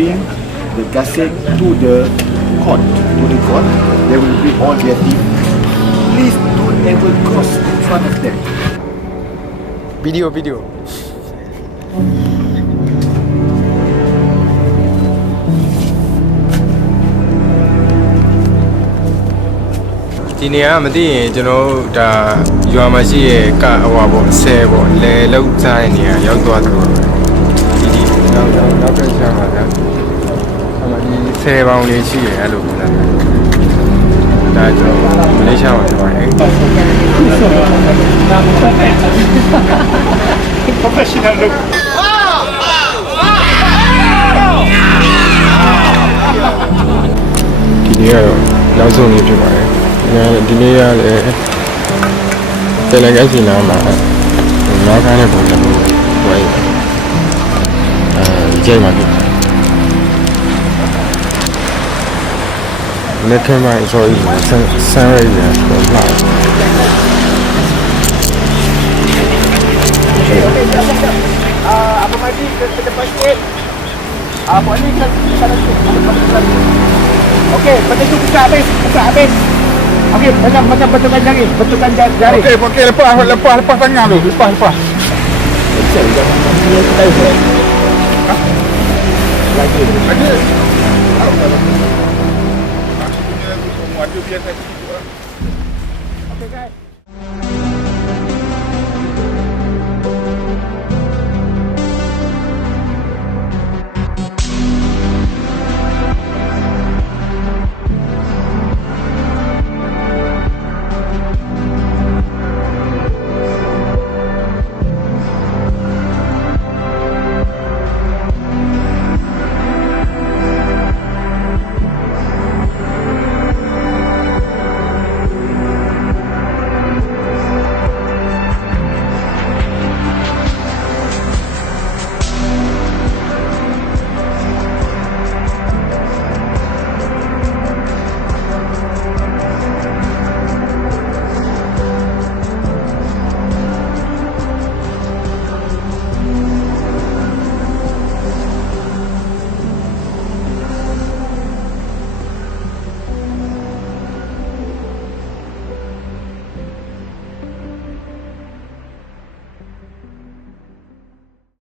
bring the cassette to the court. They will bring all their team. Please don't ever cross in front of them. Video ဒီနေရာမသိရင်ကျွန်တော်ဒါရွာမှာရှိရဲ့ကဟိုပါပေါ့ဆဲပေါ့လဲလောက်စားတဲ့နေရာရောက်သွားတယ်ဒီနောက်ပြန်ချပါဗျာအမှဒီဆဲပေါင်းလေးရှိရဲ့အဲ့လိုပေါ့လားဒါကျွန်တော်မလေးရှားမှာပြောရင် professional look ဒီနေရာနောက်ဆုံးနေဖြစ်ပါတယ်ဒီနေ့ရလေတယ်လည်းအစီအနာမှာနောက်ခိုင်းတဲ့ပုံစံမျိုးဝိုင်းကြိုက်ပါပြီလက်ခံမှာဆိုရင်ဆန်းရည်ရတော့လာApa mati ke depan sikit. Buat ni ke sana sikit. Okey, betul tu buka habis. Okey, macam betulkan jari. Okey, lepas tangan tu. Lepas. Lagi. Okey guys.